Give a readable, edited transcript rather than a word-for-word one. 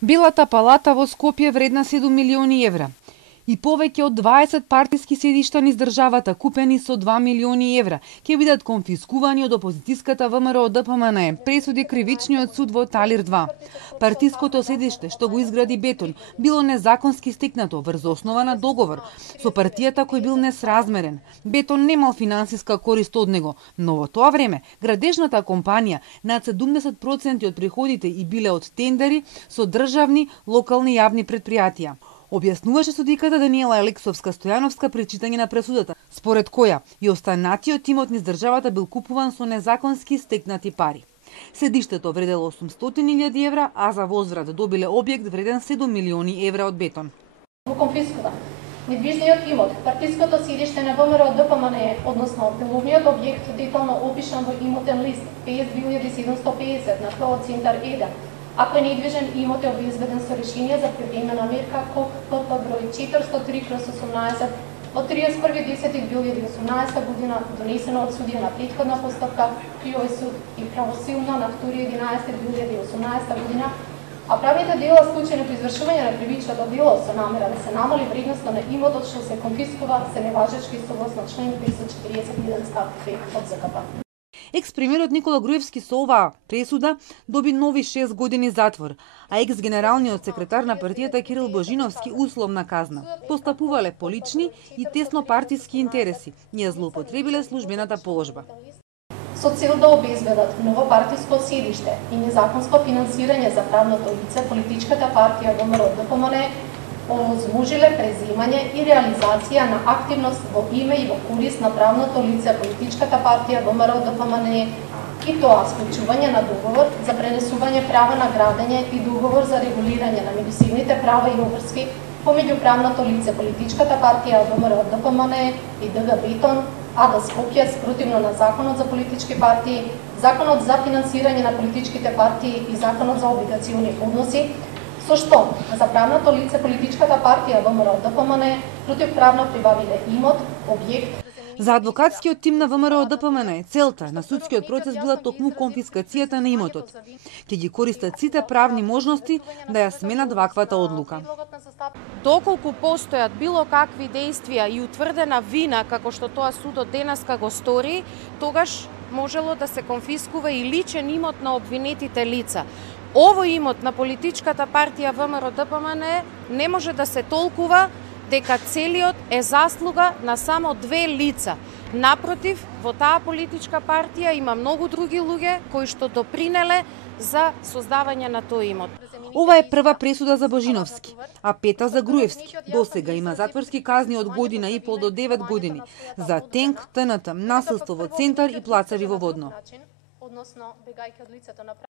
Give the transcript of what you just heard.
Белата палата во Скопје вредна 7 милиони евра и повеќе од 20 партиски седишта низ државата купени со 2 милиони евра ќе бидат конфискувани од опозицијската ВМРО ДПМН, пресуди кривичниот суд во Талир 2. Партиското седиште што го изгради Бетон било незаконски стекнато врз основа на договор со партијата кој бил несразмерен. Бетон немал финансиска корист од него, но во тоа време градежната компанија над 70% од приходите и биле од тендери со државни, локални јавни претпријатија. Објаснуваше судиката Даниела Алексовска-Стојановска при читање на пресудата, според која и останатиот имот низ државата бил купуван со незаконски стекнати пари. Седиштето вредело 800.000 евра, а за возврат добиле објект вреден 7 милиони евра од Бетон. Во конфискува недвижниот имот, партиското седиште на ВМРО ДПМН, односно деловниот објект детално опишан во имотен лист 50.750 на ТО Центар 1, ако е недвижен имот е обезбеден со решение за привремена мерка КПП број 403/18 од 31.10.2018 година, донесено од судија на претходна постапка при овој суд и правосилно на 2.11.2018 година, а правните дела случајно при извршување на кривичното дело со намера да се намали вредноста на имотот што се конфискува се неважечки согласно член 241 став 2 од ЗКП. Екс-премиерот Никола Груевски со оваа пресуда доби нови 6 години затвор, а екс-генералниот секретар на партијата Кирил Божиновски условна казна. Постапувале по лични и тесно партиски интереси и ја злоупотребиле службената положба. Со цел да обезбедат ново партиско седиште и незаконско финансирање за правното лице, политичката партија ВМРО ДПМН овозможиле преземање и реализација на активност во име и во корист на правното лице, политичката партија ВМРО ДПМН, и тоа склучување на договор за пренесување права на градење и договор за регулирање на меѓусебните права и обврски помеѓу правното лице, политичката партија ВМРО ДПМН и ДГ Бетон, АД Скопје, спротивно на Законот за политички партии, Законот за финансирање на политичките партии и Законот за облигациони односи, со што за правното лице, политичката партија ВМРО ДПМН противправно прибавиле имот, објект. За адвокатскиот тим на ВМРО ДПМН целта на судскиот процес била токму конфискацијата на имотот. Ќе ги користат сите правни можности да ја сменат ваквата одлука. Доколку постојат било какви действија и утврдена вина, како што тоа судот денеска го стори, тогаш можело да се конфискува и личен имот на обвинетите лица. Овој имот на политичката партија ВМРО ДПМН не може да се толкува дека целиот е заслуга на само две лица. Напротив, во таа политичка партија има многу други луѓе кои што допринеле за создавање на тој имот. Ова е прва пресуда за Божиновски, а пета за Груевски. Досега има затворски казни од година и пол до 9 години за ТЕНК, ТНТ, насилство во Центар и плацави во Водно.